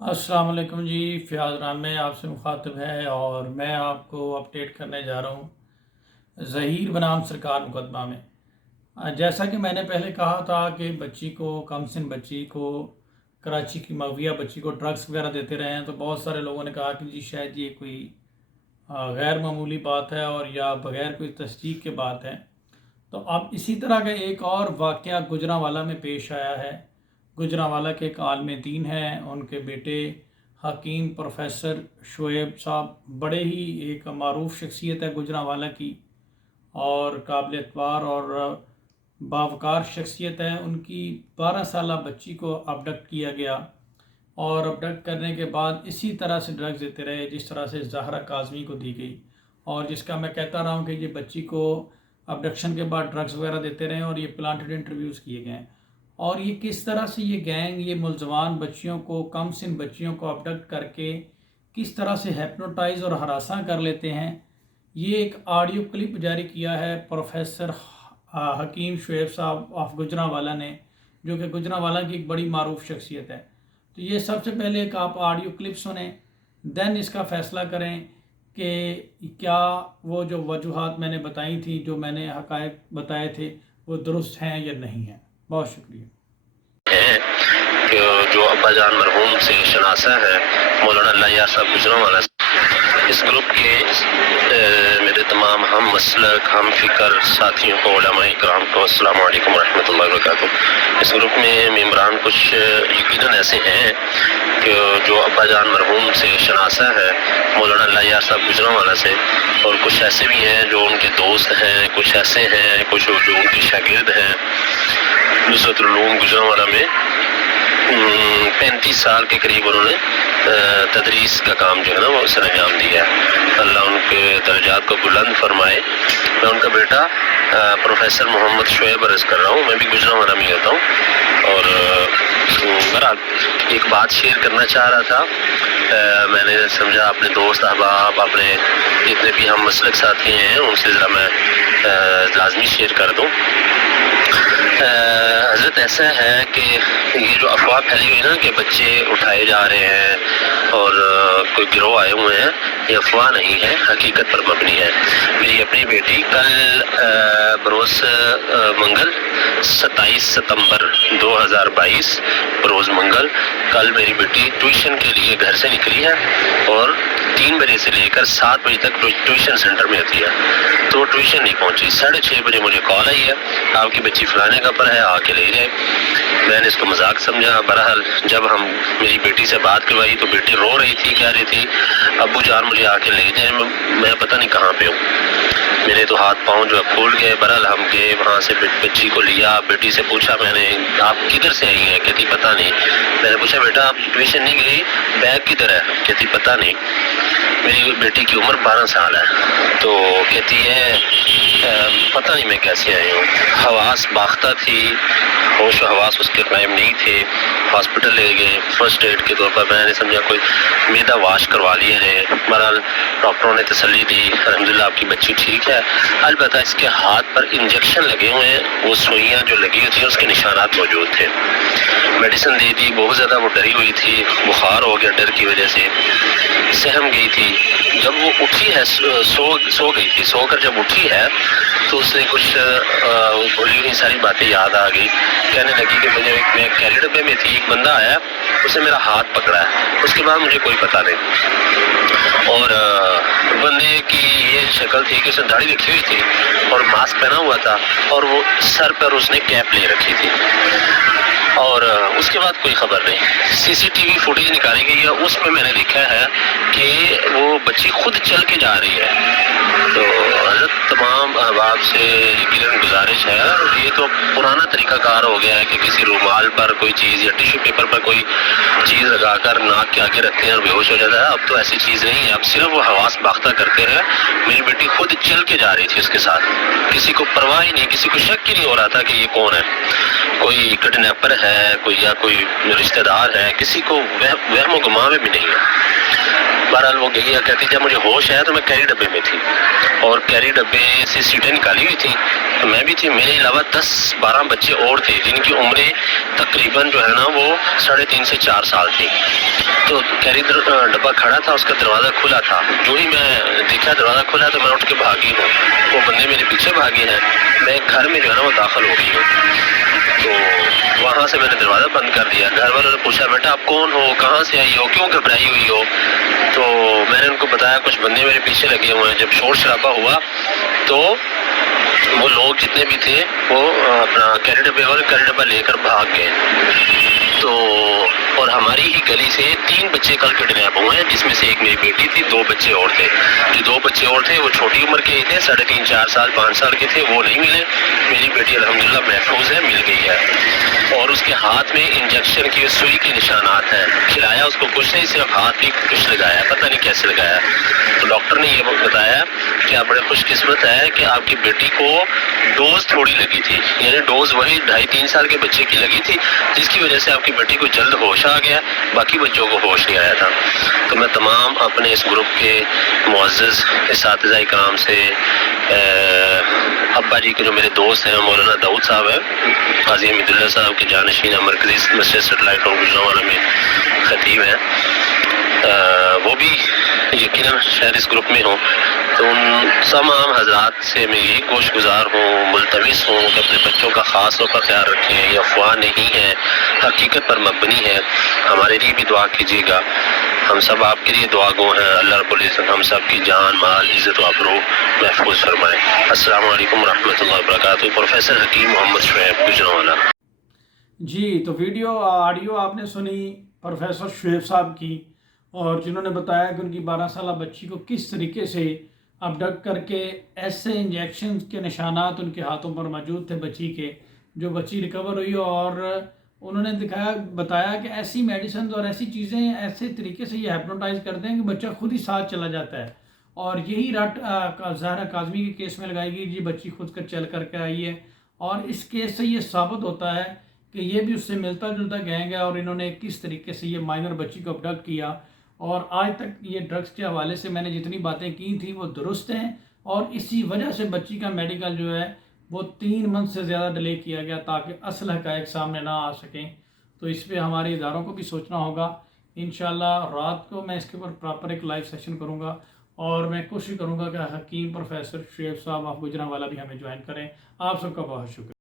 السلام علیکم جی، فیاض رامے آپ سے مخاطب ہے اور میں آپ کو اپڈیٹ کرنے جا رہا ہوں ظہیر بنام سرکار مقدمہ میں۔ جیسا کہ میں نے پہلے کہا تھا کہ بچی کو کم سن بچی کو کراچی کی مغویہ بچی کو ڈرگس وغیرہ دیتے رہے ہیں، تو بہت سارے لوگوں نے کہا کہ جی شاید یہ کوئی غیر معمولی بات ہے اور یا بغیر کوئی تصدیق کے بات ہے۔ تو اب اسی طرح کا ایک اور واقعہ گجرانوالہ میں پیش آیا ہے۔ گجرانوالہ کے ایک عالم دین ہیں، ان کے بیٹے حکیم پروفیسر شعیب صاحب بڑے ہی ایک معروف شخصیت ہے گجرانوالہ کی اور قابل اعتبار اور باوقار شخصیت ہے۔ ان کی 12 سالہ بچی کو ابڈکٹ کیا گیا اور ابڈکٹ کرنے کے بعد اسی طرح سے ڈرگز دیتے رہے جس طرح سے زہرا کاظمی کو دی گئی، اور جس کا میں کہتا رہا ہوں کہ یہ بچی کو ابڈکشن کے بعد ڈرگز وغیرہ دیتے رہے اور یہ پلانٹڈ انٹرویوز کیے گئے، اور یہ کس طرح سے یہ گینگ یہ ملزمان بچیوں کو کم سن بچیوں کو ابڈکٹ کر کے کس طرح سے ہیپنوٹائز اور ہراساں کر لیتے ہیں۔ یہ ایک آڈیو کلپ جاری کیا ہے پروفیسر حکیم شعیب صاحب آف گجرانوالہ نے، جو کہ گجرانوالہ کی ایک بڑی معروف شخصیت ہے۔ تو یہ سب سے پہلے ایک آپ آڈیو کلپ سنیں، دین اس کا فیصلہ کریں کہ کیا وہ جو وجوہات میں نے بتائی تھیں، جو میں نے حقائق بتائے تھے، وہ درست ہیں یا نہیں ہیں۔ بہت شکریہ۔ کہ جو ابا جان مرحوم سے شناسہ ہے مولانا اللہ یار صاحب گجرانوالہ سے، اس گروپ کے میرے تمام ہم مسلک ہم فکر ساتھیوں کو علماء اکرام کو السلام علیکم ورحمۃ اللہ وبرکاتہ۔ اس گروپ میں ممبران کچھ یقیناً ایسے ہیں کہ جو ابا جان مرحوم سے شناسہ ہے مولانا اللہ یار صاحب گجرانوالہ سے، اور کچھ ایسے بھی ہیں جو ان کے دوست ہیں، کچھ ایسے ہیں کچھ جو ان کے شاگرد ہیں۔ نصرت العلوم گجرانوالہ میں 35 سال کے قریب انہوں نے تدریس کا کام جو ہے نا وہ سر انجام دیا ہے۔ اللہ ان کے درجات کو بلند فرمائے۔ میں ان کا بیٹا پروفیسر محمد شعیب عرض کر رہا ہوں، میں بھی گجرانوالہ میں ہوتا ہوں، اور بہرحال ایک بات شیئر کرنا چاہ رہا تھا۔ میں نے سمجھا اپنے دوست احباب اپنے جتنے بھی ہم مسلک ساتھی ہیں ان سے ذرا میں لازمی شیئر کر دوں۔ حضرت ایسا ہے کہ یہ جو افواہ پھیلی ہوئی نا کہ بچے اٹھائے جا رہے ہیں اور کوئی گروہ آئے ہوئے ہیں، یہ افواہ نہیں ہے، حقیقت پر مبنی ہے۔ میری اپنی بیٹی کل بروز منگل 27 ستمبر 2022 بروز منگل کل میری بیٹی ٹیوشن کے لیے گھر سے نکلی ہے اور 3 بجے سے لے کر 7 بجے تک ٹیوشن سینٹر میں ہوتی ہے، تو وہ ٹیوشن نہیں پہنچی۔ 6:30 بجے مجھے کال آئی ہے، آپ کی بچی فلانے کا پر ہے، آ کے لے جائے۔ میں نے اس کو مذاق سمجھا۔ بہرحال جب ہم میری بیٹی سے بات کروائی تو بیٹی رو رہی تھی، کہہ رہی تھی ابو جان مجھے آ کے لے جائیں، میں پتہ نہیں کہاں پہ ہوں۔ میرے تو ہاتھ پاؤں جو ہے پھول گئے۔ بہرحال ہم گئے وہاں سے، بچی کو لیا، بیٹی سے پوچھا میں نے آپ کدھر سے آئی ہیں؟ کہتی پتہ نہیں۔ میں نے پوچھا بیٹا آپ ٹیوشن نہیں گئی، بیگ کدھر ہے؟ کہتی پتہ نہیں۔ میری بیٹی کی عمر 12 سال ہے، تو کہتی ہے پتہ نہیں میں کیسے آئی ہوں۔ حواس باختہ تھی، ہوش و حواس اس کے قائم نہیں تھے۔ ہاسپٹل لے گئے فرسٹ ایڈ کے طور پر، میں نے سمجھا کوئی میدا واش کروا لیے جائے۔ بہرحال ڈاکٹروں نے تسلی دی، الحمدللہ آپ کی بچی ٹھیک ہے۔ البتہ اس کے ہاتھ پر انجیکشن لگے ہوئے ہیں، وہ سوئیاں جو لگی ہوئی تھیں اس کے نشانات موجود تھے۔ میڈیسن دے دی، بہت زیادہ وہ ڈری ہوئی تھی، بخار ہو گیا ڈر کی وجہ سے، سہم گئی تھی۔ جب وہ اٹھی ہے سو گئی تھی، سو کر جب اٹھی ہے تو اس نے کچھ بولی ہوئی ساری باتیں یاد آ گئی، کہنے لگی کہ میں کیری ڈبے میں تھی، ایک بندہ آیا اس نے میرا ہاتھ پکڑا ہے، اس کے بعد مجھے کوئی پتہ نہیں۔ اور بندے کی یہ شکل تھی کہ اس نے داڑھی رکھی ہوئی تھی اور ماسک پہنا ہوا تھا، اور وہ سر پر اس نے کیپ لے رکھی تھی، اور اس کے بعد کوئی خبر نہیں۔ CCTV فوٹیج نکالی گئی ہے، اس میں نے دیکھا ہے کہ وہ بچی خود چل کے جا رہی ہے۔ تو حضرت تمام احباب سے یقیناً گزارش ہے، یہ تو پرانا طریقہ کار ہو گیا ہے کہ کسی رومال پر کوئی چیز یا ٹیشو پیپر پر کوئی چیز لگا کر ناک کے آگے رکھتے ہیں اور بے ہوش ہو جاتا ہے۔ اب تو ایسی چیز نہیں ہے، اب صرف وہ حواس باختہ کرتے ہیں۔ میری بیٹی خود چل کے جا رہی تھی اس کے ساتھ، کسی کو پرواہ ہی نہیں، کسی کو شک ہی نہیں ہو رہا تھا کہ یہ کون ہے، کوئی کڈنیپر ہے کوئی یا کوئی رشتہ دار ہے، کسی کو وہم و گمان میں بھی نہیں ہے۔ بہرحال وہ گئی ہے، کہتی جب مجھے ہوش ہے تو میں کیری ڈبے میں تھی، اور کیری ڈبے سے سیٹیں نکالی ہوئی تھیں، تو میں بھی تھی، میرے علاوہ 10-12 بچے اور تھے جن کی عمریں تقریباً جو ہے نا وہ 3.5 سے 4 سال تھی۔ تو کیری ڈبہ کھڑا تھا، اس کا دروازہ کھلا تھا. جو ہی میں دیکھا دروازہ کھلا تو میں اٹھ کے بھاگی ہوں. وہ بندے میرے پیچھے بھاگے ہیں. میں گھر میں جو ہے نا وہ داخل ہو گئی ہوں. تو وہاں سے میں نے دروازہ بند کر دیا. گھر والوں نے پوچھا بیٹا آپ کون ہو، کہاں سے آئی ہو، کیوں گھبرائی ہوئی ہو؟ تو میں نے ان کو بتایا کچھ بندے میرے پیچھے لگے ہوئے ہیں. جب شور شرابہ ہوا تو وہ لوگ جتنے بھی تھے وہ اپنا کیری ڈبہ لے کر بھاگ گئے. تو اور ہماری ہی گلی سے 3 بچے کل کڈنیپ ہوئے ہیں، جس میں سے ایک میری بیٹی تھی، 2 بچے اور تھے. جو 2 بچے اور تھے وہ چھوٹی عمر کے ہی تھے، 3.5 4 سال 5 سال کے تھے، وہ نہیں ملے. میری بیٹی الحمدللہ محفوظ ہے، مل گئی ہے. اور اس کے ہاتھ میں انجیکشن کی سوئی کے نشانات ہیں. کھلایا اس کو کچھ نہیں، صرف ہاتھ بھی کچھ لگایا، پتہ نہیں کیسے لگایا. تو ڈاکٹر نے یہ بتایا کہ آپ بڑے خوش قسمت ہے کہ آپ کی بیٹی کو ڈوز تھوڑی لگی تھی، یعنی ڈوز وہی 2.5-3 سال کے بچے کی لگی تھی، جس کی وجہ سے آپ کی بیٹی کو جلد ہوش آ گیا، باقی بچوں کو ہوش نہیں آیا تھا. تو میں تمام اپنے اس گروپ کے معزز اساتذہ کرام سے، ابا جی کے جو میرے دوست ہیں مولانا داؤد صاحب ہیں، قاضی حمید اللہ صاحب کے جانشین مرکزی مسجد سیٹلائٹ اور گجرانوالہ میں خطیب ہیں، وہ بھی یقیناً شاید اس گروپ میں ہوں. تو ان تمام حضرات سے میں یہی گوش گزار ہوں، ملتمس ہوں کہ اپنے بچوں کا خاص طور پر خیال رکھیں. یہ افواہ نہیں ہے، حقیقت پر مبنی ہے. ہمارے لیے بھی دعا کیجیے گا. ہم سب آپ کے لیے دعا گو ہیں. اللہ رب العزت ہم سب کی جان مال عزت و آبرو محفوظ فرمائے. السلام علیکم ورحمۃ اللہ وبرکاتہ. پروفیسر حکیم محمد شعیب گجرانوالہ. جی تو آڈیو آپ نے سنی پروفیسر شعیب صاحب کی، اور جنہوں نے بتایا کہ ان کی 12 سالہ بچی کو کس طریقے سے ابڈکٹ کر کے ایسے انجیکشن کے نشانات ان کے ہاتھوں پر موجود تھے بچی کے، جو بچی ریکور ہوئی. اور انہوں نے بتایا کہ ایسی میڈیسنز اور ایسی چیزیں ایسے طریقے سے یہ ہیپنوٹائز کرتے ہیں کہ بچہ خود ہی ساتھ چلا جاتا ہے. اور یہی رٹ زہرا کاظمی کے کیس میں لگائی گئی، جی بچی خود کر چل کر کے آئی ہے. اور اس کیس سے یہ ثابت ہوتا ہے کہ یہ بھی اس سے ملتا جلتا گینگ ہے، اور انہوں نے کس طریقے سے یہ مائنر بچی کو ابڈکٹ کیا. اور آج تک یہ ڈرگس کے حوالے سے میں نے جتنی باتیں کی تھیں وہ درست ہیں، اور اسی وجہ سے بچی کا میڈیکل جو ہے وہ 3 منتھ سے زیادہ ڈیلے کیا گیا تاکہ اصل حقائق سامنے نہ آ سکیں. تو اس پہ ہمارے اداروں کو بھی سوچنا ہوگا. انشاءاللہ رات کو میں اس کے اوپر پراپر ایک لائیو سیشن کروں گا، اور میں کوشش کروں گا کہ حکیم پروفیسر شعیب صاحب آپ گجرانوالہ بھی ہمیں جوائن کریں. آپ سب کا بہت شکریہ.